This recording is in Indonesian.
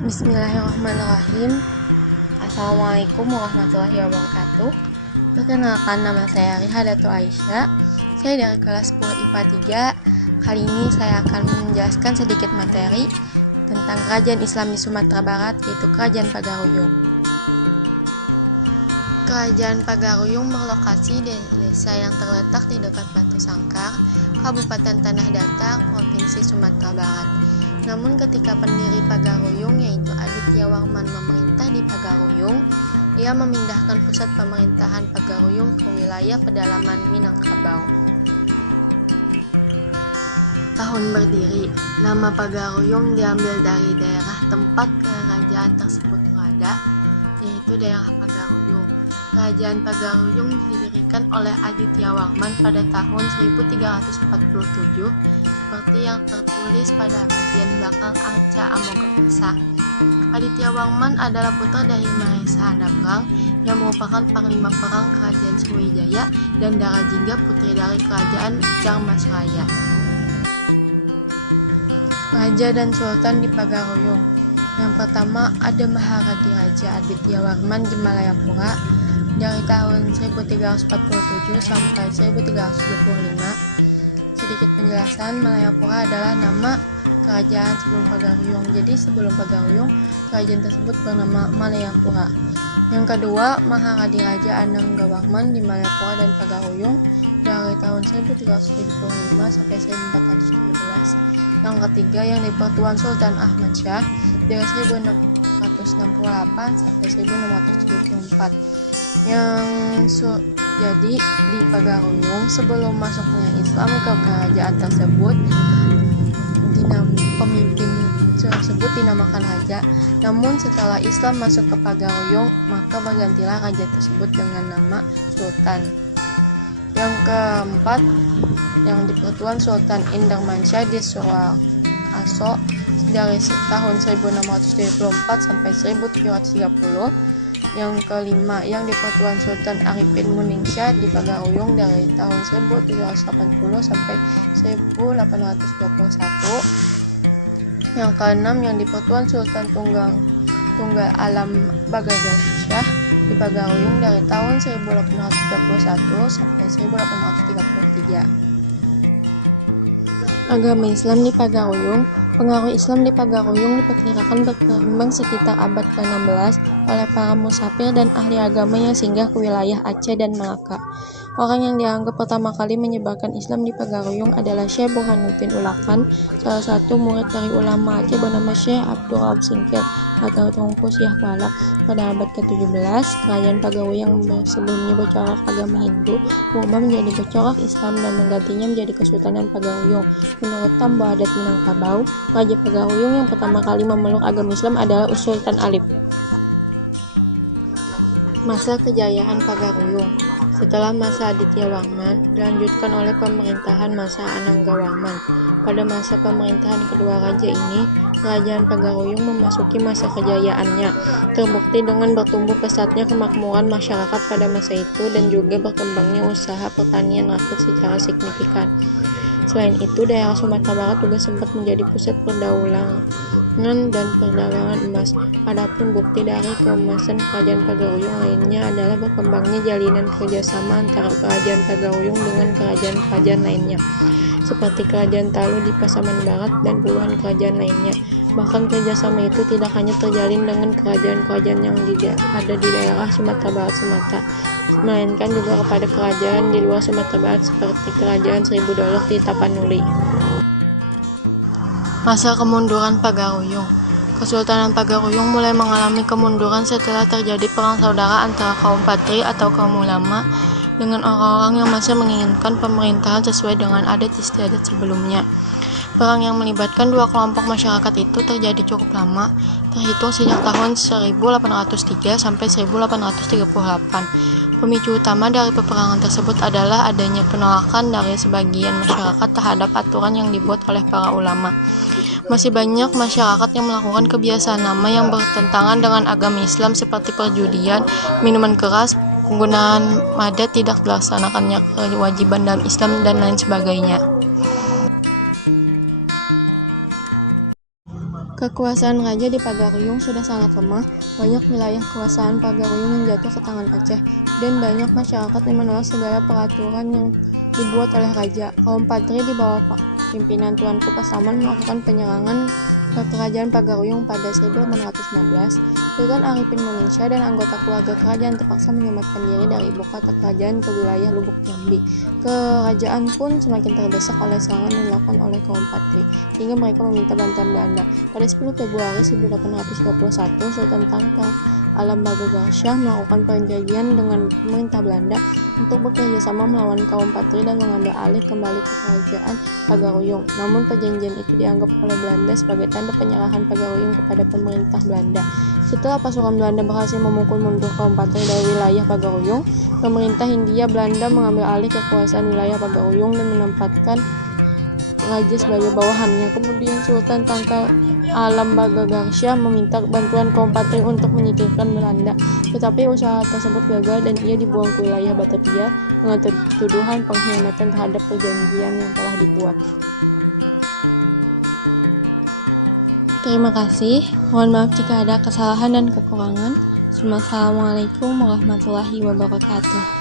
Bismillahirrahmanirrahim. Assalamualaikum warahmatullahi wabarakatuh. Perkenalkan, nama saya Rihadatu Aisyah. Saya dari kelas 10 IPA 3. Kali ini saya akan menjelaskan sedikit materi tentang kerajaan Islam di Sumatera Barat, yaitu Kerajaan Pagaruyung. Kerajaan Pagaruyung berlokasi di desa yang terletak di dekat Batu Sangkar, Kabupaten Tanah Datar, Provinsi Sumatera Barat. Namun ketika pendiri Pagaruyung yaitu Aditya Warman memerintah di Pagaruyung, ia memindahkan pusat pemerintahan Pagaruyung ke wilayah pedalaman Minangkabau. Tahun berdiri, nama Pagaruyung diambil dari daerah tempat kerajaan tersebut berada, yaitu daerah Pagaruyung. Kerajaan Pagaruyung didirikan oleh Aditya Warman pada tahun 1347 seperti yang tertulis pada bagian belakang Arca Amogapasa. Aditya Warman adalah putra dari Mahesa Hadabrang yang merupakan panglima perang kerajaan Sriwijaya dan Darajingga, putri dari kerajaan Dharmasraya. Raja dan Sultan di Pagaruyung. Yang pertama ada Maharadi Raja Aditya Warman di Malayapura dari tahun 1347 sampai 1375. Sedikit penjelasan, Malayapura adalah nama kerajaan sebelum Pagaruyung. Jadi sebelum Pagaruyung, kerajaan tersebut bernama Malayapura. Yang kedua, Maharadi Raja Ananggawarman di Malayapura dan Pagaruyung dari tahun 1375 sampai 1417. Yang ketiga, yang di Pertuan Sultan Ahmad Shah dari 1668 sampai 1674. Jadi di Pagaruyung sebelum masuknya Islam ke kerajaan tersebut, pemimpin tersebut dinamakan raja. Namun setelah Islam masuk ke Pagaruyung, maka bergantilah raja tersebut dengan nama sultan. Yang keempat, yang di Pertuan Sultan Indermansyah di Surakarta dari tahun 1674 sampai 1730. Yang kelima, yang di Pertuan Sultan Arifin Muningsyah di Pagaruyung dari tahun 1780 sampai 1821. Yang keenam, yang di Pertuan Sultan Tunggal Alam Baghasyah di Pagaruyung dari tahun 1831 sampai 1833. Agama Islam di Pagaruyung. Pengaruh Islam di Pagaruyung diperkirakan berkembang sekitar abad ke-16 oleh para musafir dan ahli agama yang singgah ke wilayah Aceh dan Melaka. Orang yang dianggap pertama kali menyebarkan Islam di Pagaruyung adalah Syekh Burhanuddin Ulakan, salah satu murid dari ulama Aceh bernama Syekh Abdul Raub Singkil atau Tengku Syekh Walak. Pada abad ke-17, kerajaan Pagaruyung yang sebelumnya bercorak agama Hindu berubah menjadi bercorak Islam dan menggantinya menjadi Kesultanan Pagaruyung. Menurut Tambo Adat Minangkabau, Raja Pagaruyung yang pertama kali memeluk agama Islam adalah Sultan Alip. Masa kejayaan Pagaruyung. Setelah masa Aditya Warman, dilanjutkan oleh pemerintahan masa Ananggawarman. Pada masa pemerintahan kedua raja ini, kerajaan Pagaruyung memasuki masa kejayaannya, terbukti dengan bertumbuh pesatnya kemakmuran masyarakat pada masa itu dan juga berkembangnya usaha pertanian rakyat secara signifikan. Selain itu, daerah Sumatera Barat juga sempat menjadi pusat perdagangan dan perdagangan emas. Adapun bukti dari keemasan kerajaan Pagaruyung lainnya adalah berkembangnya jalinan kerjasama antara kerajaan Pagaruyung dengan kerajaan-kerajaan lainnya, seperti kerajaan Talu di Pasaman Barat dan puluhan kerajaan lainnya. Bahkan kerjasama itu tidak hanya terjalin dengan kerajaan-kerajaan yang ada di daerah Sumatera Barat semata, melainkan juga kepada kerajaan di luar Sumatera Barat seperti kerajaan Seribu Dolok di Tapanuli. Masa kemunduran Pagaruyung. Kesultanan Pagaruyung mulai mengalami kemunduran setelah terjadi perang saudara antara kaum Patri atau kaum ulama dengan orang-orang yang masih menginginkan pemerintahan sesuai dengan adat istiadat sebelumnya. Perang yang melibatkan dua kelompok masyarakat itu terjadi cukup lama, terhitung sejak tahun 1803 sampai 1838. Pemicu utama dari peperangan tersebut adalah adanya penolakan dari sebagian masyarakat terhadap aturan yang dibuat oleh para ulama. Masih banyak masyarakat yang melakukan kebiasaan lama yang bertentangan dengan agama Islam seperti perjudian, minuman keras, penggunaan madat tidak dilaksanakannya kewajiban dalam Islam, dan lain sebagainya. Kekuasaan raja di Pagaruyung sudah sangat lemah. Banyak wilayah kekuasaan Pagaruyung yang jatuh ke tangan Aceh, dan banyak masyarakat yang menolak segala peraturan yang dibuat oleh raja. Kaum Patri di bawah pimpinan Tuanku Pasaman melakukan penyerangan ke kerajaan Pagaruyung pada 1816. Sultan Arifin Manisha dan anggota keluarga kerajaan terpaksa menyelamatkan diri dari ibu kota kerajaan ke wilayah Lubuk Jambi. Kerajaan pun semakin terdesak oleh serangan yang dilakukan oleh kaum Patri, hingga mereka meminta bantuan Belanda. Pada 10 Februari 1821, Sultan Tangka Alam Baghasyah melakukan perjanjian dengan pemerintah Belanda untuk bekerja sama melawan kaum Patri dan mengambil alih kembali ke kerajaan Pagaruyung. Namun perjanjian itu dianggap oleh Belanda sebagai tanda penyerahan Pagaruyung kepada pemerintah Belanda. Setelah pasukan Belanda berhasil memukul mundur kaum Patri dari wilayah Pagaruyung, pemerintah Hindia Belanda mengambil alih kekuasaan wilayah Pagaruyung dan menempatkan raja sebagai bawahannya. Kemudian Sultan Tangka Alam Baghasyah meminta bantuan kaum Patri untuk menyingkirkan Belanda, tetapi usaha tersebut gagal dan ia dibuang ke wilayah Batavia dengan tuduhan pengkhianatan terhadap perjanjian yang telah dibuat. Terima kasih. Mohon maaf jika ada kesalahan dan kekurangan. Assalamualaikum warahmatullahi wabarakatuh.